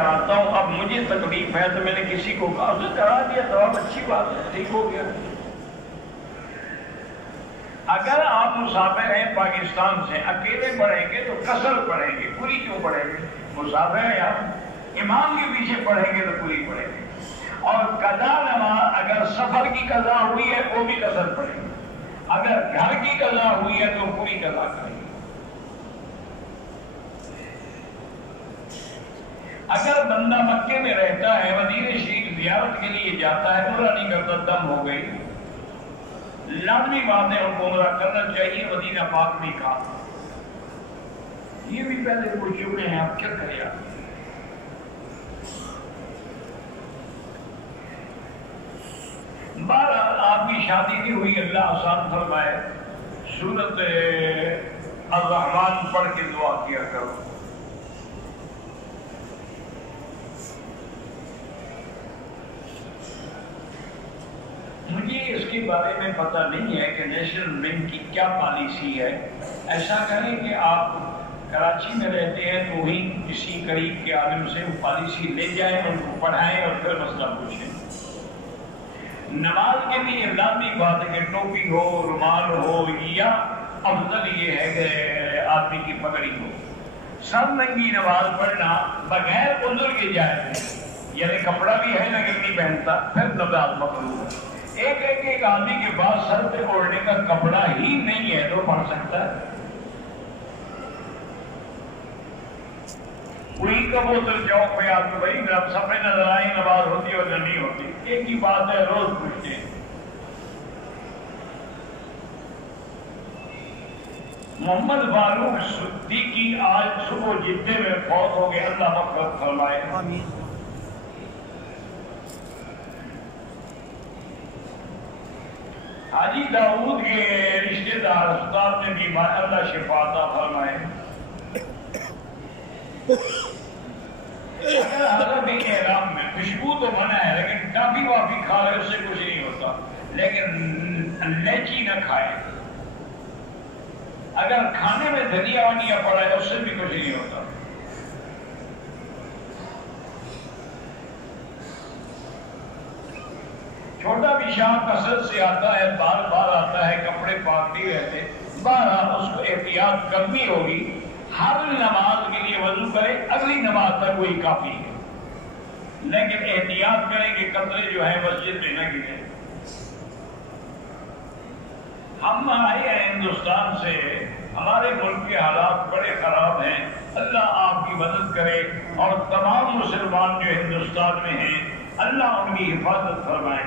کراتا ہوں، اب مجھے تکلیف ہے تو میں نے کسی کو کہا، اسے کرا دیا تو اب اچھی بات ہے، ٹھیک ہو گیا۔ اگر آپ مسافر ہیں پاکستان سے، اکیلے پڑھیں گے تو قصر پڑھیں گے، پوری کیوں پڑھیں گے؟ مسافر ہیں آپ، امام کے پیچھے پڑھیں گے تو پوری پڑھیں گے۔ اور قضا نماز اگر سفر کی قضا ہوئی ہے وہ بھی قصر پڑھیں گے، اگر گھر کی قضا ہوئی ہے تو پوری قضا کریں گے۔ اگر بندہ مکے میں رہتا ہے، مدینہ شریف زیارت کے لیے جاتا ہے، عمرہ نہیں کرتا، دم ہو گئی، لازمی بات ہے ان کو عمرہ کرنا چاہیے، مدینہ پاک نہیں کہا۔ یہ بھی پہلے پوچھ چکے ہیں، آپ کیا کریں؟ بہرحال آپ کی شادی نہیں ہوئی، اللہ آسان فرمائے، سورۃ الرحمن پڑھ کے دعا کیا کرو۔ مجھے اس کے بارے میں پتہ نہیں ہے کہ نیشنل بینک کی کیا پالیسی ہے۔ ایسا کریں کہ آپ کراچی میں رہتے ہیں تو وہیں کسی قریب کے عالم سے وہ پالیسی لے جائیں، ان کو پڑھائیں اور پھر مسئلہ پوچھیں۔ نماز کے لیے لازمی بات ہے کہ ٹوپی ہو، رومال ہو، یا افضل یہ ہے کہ آدمی کی پگڑی ہو۔ سب ننگی نماز پڑھنا بغیر عذر کے جائز ہے، یعنی کپڑا بھی ہے لیکن نہیں پہنتا، پھر نماز مکروہ ہے۔ ایک آدمی کے پاس سر پہ اوڑھنے کا کپڑا ہی نہیں ہے تو پڑھ سکتا ہے۔ کوئی کبوتر چوک پہ آپ کو بھائی سفے نظر آئی، نماز ہوتی اور نہیں ہوتی، ایک ہی بات ہے، روز پوچھتے ہیں۔ محمد فاروق صدیقی آج صبح جدے میں فوت ہو گئے، اللہ مغفرت فرمائے۔ حاجی داؤد کے رشتہ دار استاد نے بیمار، اللہ شفا عطا فرمائے۔ اگر حضرت احرام میں خوشبو تو منع ہے لیکن ٹافی وافی کھا رہے اس سے کچھ نہیں ہوتا، لیکن لیچی نہ کھائے۔ اگر کھانے میں دھنیا ونیا پڑا ہے اس سے بھی کچھ نہیں ہوتا۔ چھوٹا پیشاب کثرت سے آتا ہے، بار بار آتا ہے، کپڑے پاک نہیں رہتے، بہرحال اس کو احتیاط کرنی ہوگی۔ ہر نماز کے لیے وضو کرے، اگلی نماز تک وہی کافی ہے، لیکن احتیاط کریں کہ قطرے جو ہیں مسجد میں نہ گریں۔ ہم آئے ہیں ہندوستان سے، ہمارے ملک کے حالات بڑے خراب ہیں، اللہ آپ کی مدد کرے اور تمام مسلمان جو ہندوستان میں ہیں اللہ ان کی حفاظت فرمائے۔